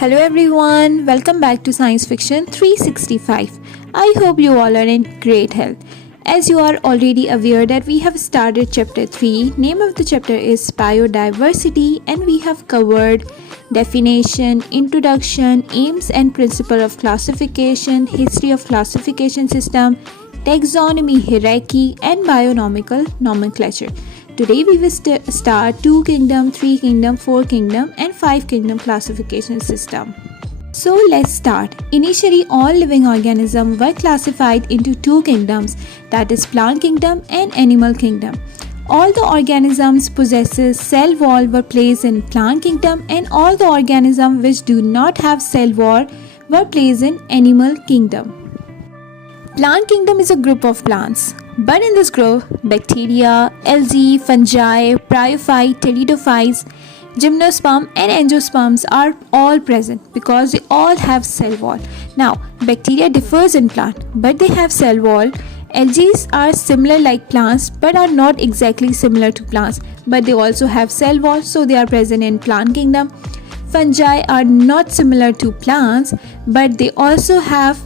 Hello everyone, welcome back to Science Fiction 365. I hope you all are in great health. As you are already aware that we have started chapter 3, name of the chapter is Biodiversity, and we have covered definition, introduction, aims and principle of classification, history of classification system, taxonomy, hierarchy and bionomical nomenclature. Today we will start 2 kingdom, 3 kingdom, 4 kingdom and 5 kingdom classification system. So let's start. Initially all living organisms were classified into 2 kingdoms, that is plant kingdom and animal kingdom. All the organisms possesses cell wall were placed in plant kingdom, and all the organisms which do not have cell wall were placed in animal kingdom. Plant kingdom is a group of plants, but in this group, bacteria, algae, fungi, bryophyte, pteridophytes, gymnosperm and angiosperms are all present because they all have cell wall. Now, bacteria differs in plant, but they have cell wall. Algae are similar like plants, but are not exactly similar to plants, but they also have cell wall, so they are present in plant kingdom. Fungi are not similar to plants, but they also have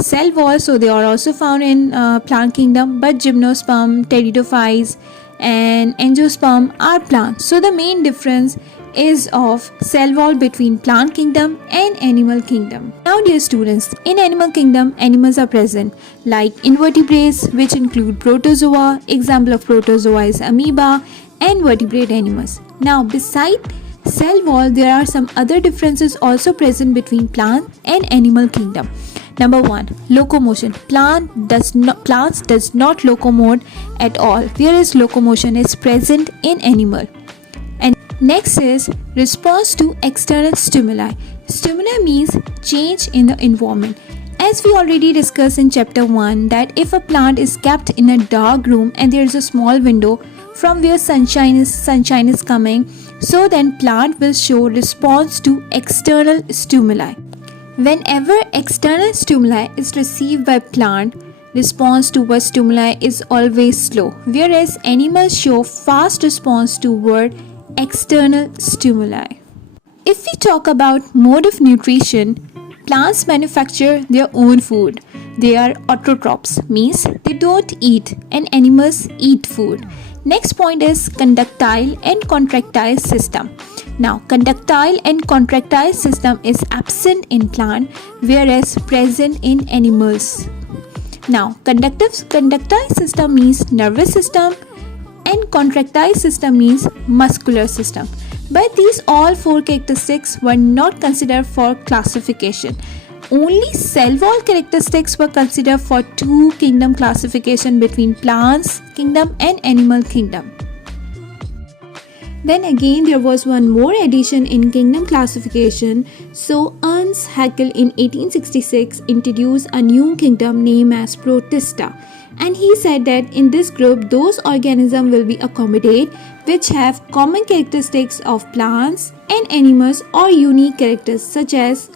cell wall, so they are also found in plant kingdom, but gymnosperm, pteridophytes and angiosperm are plants. So the main difference is of cell wall between plant kingdom and animal kingdom. Now dear students, in animal kingdom animals are present like invertebrates, which include protozoa. Example of protozoa is amoeba and vertebrate animals. Now beside cell wall, there are some other differences also present between plant and animal kingdom. Number 1, locomotion. Plants does not locomote at all, whereas locomotion is present in animal. And next is response to external stimuli. Stimuli means change in the environment. As we already discussed in chapter 1, that if a plant is kept in a dark room and there is a small window from where sunshine is coming, so then plant will show response to external stimuli. Whenever external stimuli is received by plant, response toward stimuli is always slow, whereas animals show fast response toward external stimuli. If we talk about mode of nutrition, plants manufacture their own food. They are autotrophs, means they don't eat, and animals eat food. Next point is conductile and contractile system. Now, conductile and contractile system is absent in plant, whereas present in animals. Now, conductile system means nervous system and contractile system means muscular system. But these all 4 characteristics were not considered for classification. Only cell wall characteristics were considered for 2 kingdom classification between plants kingdom and animal kingdom. Then again there was one more addition in kingdom classification. So Ernst Haeckel in 1866 introduced a new kingdom named as Protista, and he said that in this group those organisms will be accommodated which have common characteristics of plants and animals or unique characters such as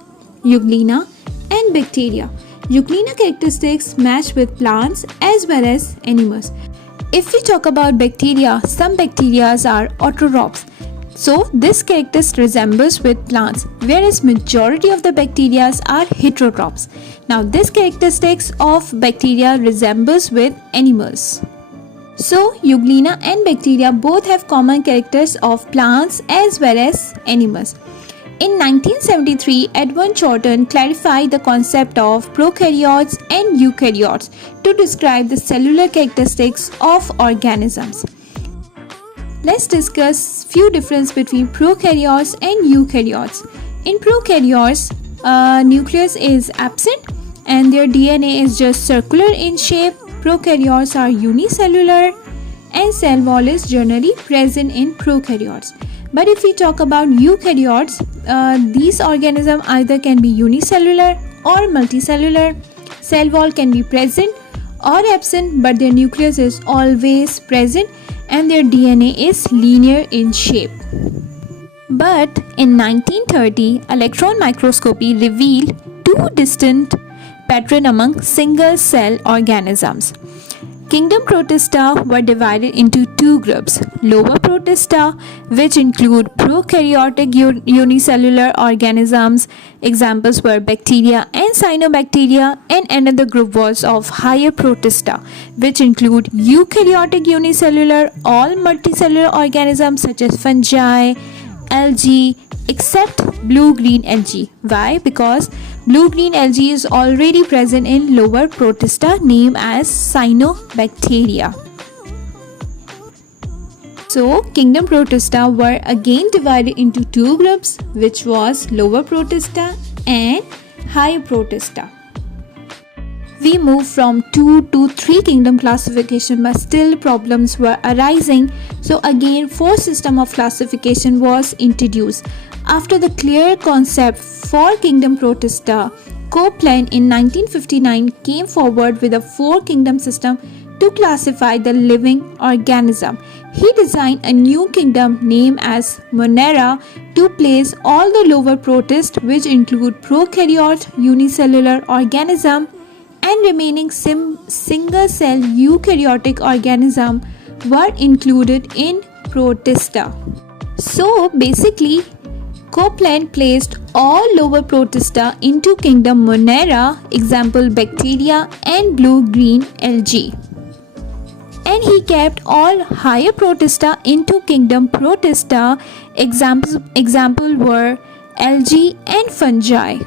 euglena and bacteria. Euglena characteristics match with plants as well as animals. If we talk about bacteria, some bacteria are autotrophs. So this characteristic resembles with plants, whereas majority of the bacteria are heterotrophs. Now this characteristics of bacteria resembles with animals. So euglena and bacteria both have common characters of plants as well as animals. In 1973, Edwin Chorlton clarified the concept of prokaryotes and eukaryotes to describe the cellular characteristics of organisms. Let's discuss few differences between prokaryotes and eukaryotes. In prokaryotes, nucleus is absent and their DNA is just circular in shape. Prokaryotes are unicellular and cell wall is generally present in prokaryotes. But if we talk about eukaryotes, these organisms either can be unicellular or multicellular. Cell wall can be present or absent, but their nucleus is always present and their DNA is linear in shape. But in 1930, electron microscopy revealed 2 distinct patterns among single cell organisms. Kingdom Protista were divided into two groups: lower Protista, which include prokaryotic unicellular organisms, examples were bacteria and cyanobacteria, and another group was of higher Protista, which include eukaryotic unicellular, all multicellular organisms such as fungi, algae, except blue-green algae. Why? Because blue-green algae is already present in lower Protista named as cyanobacteria. So, Kingdom Protista were again divided into two groups, which was lower Protista and higher Protista. We moved from 2 to 3 kingdom classification, but still problems were arising. So again, 4th system of classification was introduced. After the clear concept for Kingdom Protista, Copeland in 1959 came forward with a 4-kingdom system to classify the living organism. He designed a new kingdom named as monera to place all the lower protists, which include prokaryote unicellular organism, and remaining single-cell eukaryotic organism were included in Protista. So basically, Copeland placed all lower Protista into kingdom monera, example bacteria and blue-green algae. And he kept all higher Protista into kingdom Protista, example were algae and fungi.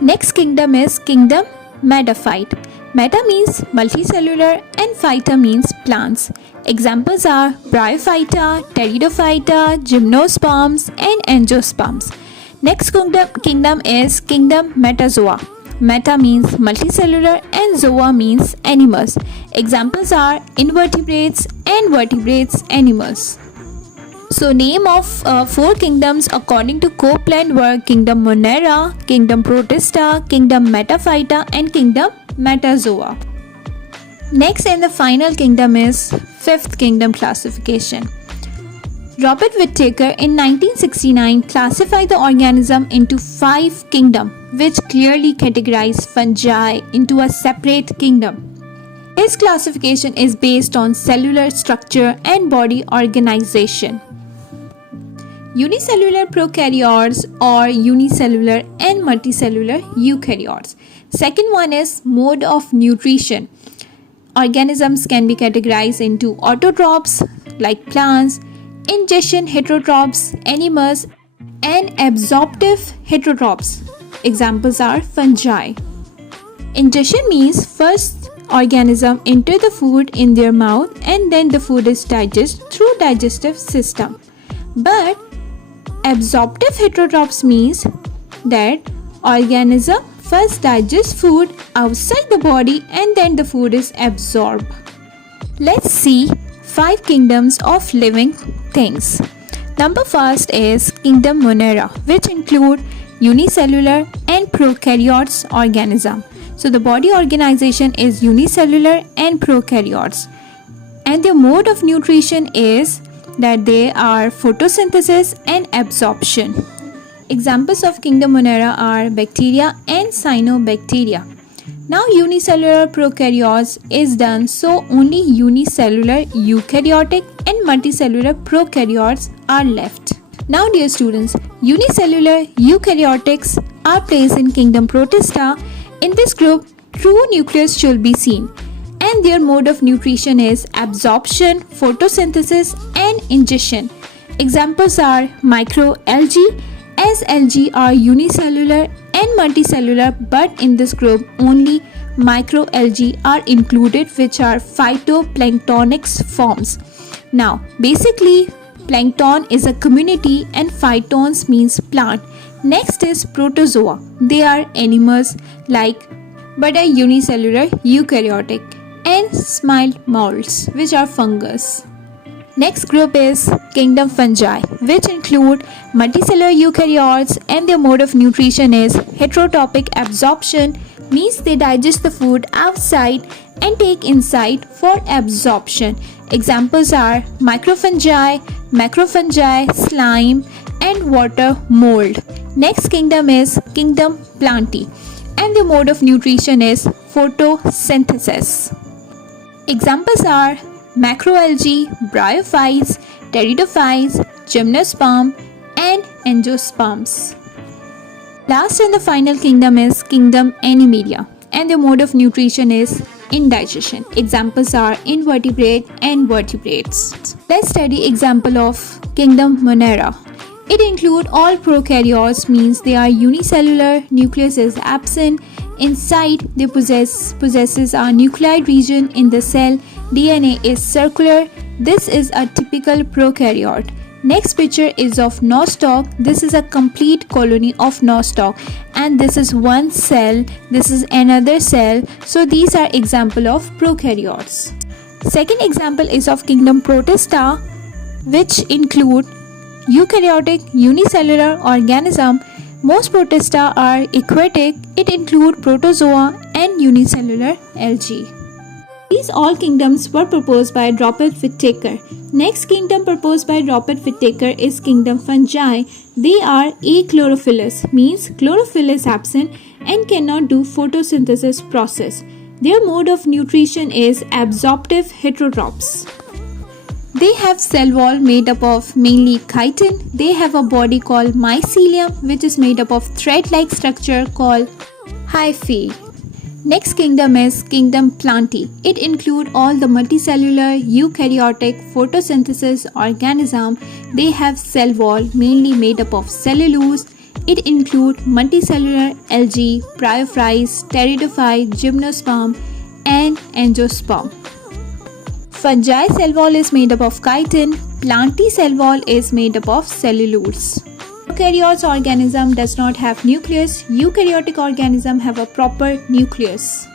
Next kingdom is kingdom Metaphyte. Meta means multicellular and phyta means plants. Examples are Bryophyta, Pteridophyta, Gymnosperms and Angiosperms. Next kingdom is kingdom Metazoa. Meta means multicellular and zoa means animals. Examples are invertebrates and vertebrates animals. So name of 4 kingdoms according to Copeland were Kingdom Monera, Kingdom Protista, Kingdom Metaphyta and Kingdom Metazoa. Next and the final kingdom is 5th kingdom classification. Robert Whittaker in 1969 classified the organism into 5 kingdoms, which clearly categorize fungi into a separate kingdom. His classification is based on cellular structure and body organization. Unicellular prokaryotes or unicellular and multicellular eukaryotes. Second one is mode of nutrition. Organisms can be categorized into autotrophs like plants, ingestion heterotrophs, animals, and absorptive heterotrophs. Examples are fungi. Ingestion means first organism enter the food in their mouth and then the food is digested through digestive system. But absorptive heterotrophs means that organism first digests food outside the body and then the food is absorbed. Let's see 5 kingdoms of living things. Number first is kingdom monera, which include unicellular and prokaryotes organism. So the body organization is unicellular and prokaryotes, and their mode of nutrition is that they are photosynthesis and absorption. Examples of kingdom monera are bacteria and cyanobacteria. Now unicellular prokaryotes is done, so only unicellular eukaryotic and multicellular prokaryotes are left. Now dear students, unicellular eukaryotics are placed in kingdom Protista. In this group, true nucleus should be seen, and their mode of nutrition is absorption, photosynthesis and ingestion. Examples are microalgae, as algae are unicellular and multicellular, but in this group only microalgae are included, which are phytoplanktonic forms. Now basically plankton is a community and phytons means plant. Next is protozoa. They are animals but are unicellular eukaryotic, and smiled molds, which are fungus. Next group is kingdom fungi, which include multicellular eukaryotes, and their mode of nutrition is heterotrophic absorption, means they digest the food outside and take inside for absorption. Examples are microfungi, macrofungi, slime and water mold. Next kingdom is kingdom plantae, and the mode of nutrition is photosynthesis. Examples are macroalgae, bryophytes, pteridophytes, gymnosperm, and angiosperms. Last and the final kingdom is kingdom Animalia, and the mode of nutrition is indigestion. Examples are invertebrate and vertebrates. Let's study example of kingdom Monera. It includes all prokaryotes, means they are unicellular, nucleus is absent. Inside they possesses a nucleide region in the cell. DNA is circular. This is a typical prokaryote. Next picture is of nostoc. This is a complete colony of nostoc, and this is one cell, this is another cell. So these are example of prokaryotes. Second example is of kingdom Protista, which include eukaryotic unicellular organism. Most Protista are aquatic. It include protozoa and unicellular algae. These all kingdoms were proposed by Robert Whittaker. Next kingdom proposed by Robert Whittaker is kingdom Fungi. They are achlorophyllous, means chlorophyll is absent and cannot do photosynthesis process. Their mode of nutrition is absorptive heterotrophs. They have cell wall made up of mainly chitin. They have a body called mycelium, which is made up of thread-like structure called hyphae. Next kingdom is kingdom Plantae. It includes all the multicellular eukaryotic photosynthesis organism. They have cell wall mainly made up of cellulose. It includes multicellular algae, bryophytes, pteridophytes, gymnosperm, and angiosperm. Fungi cell wall is made up of chitin. Plantae cell wall is made up of cellulose. Prokaryotes organism does not have nucleus. Eukaryotic organism have a proper nucleus.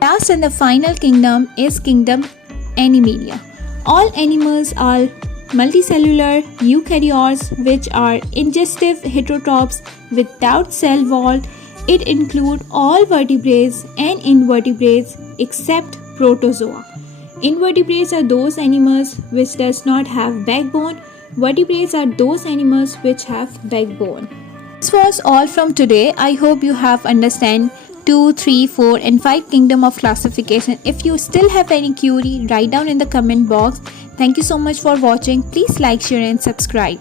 Last and the final kingdom is kingdom Animalia. All animals are multicellular eukaryotes, which are ingestive heterotrophs without cell wall. It includes all vertebrates and invertebrates except protozoa. Invertebrates are those animals which does not have backbone. Vertebrates are those animals which have backbone. This was all from today. I hope you have understand 2, 3, 4 and 5 kingdom of classification. If you still have any query, write down in the comment box. Thank you so much for watching. Please like, share and subscribe.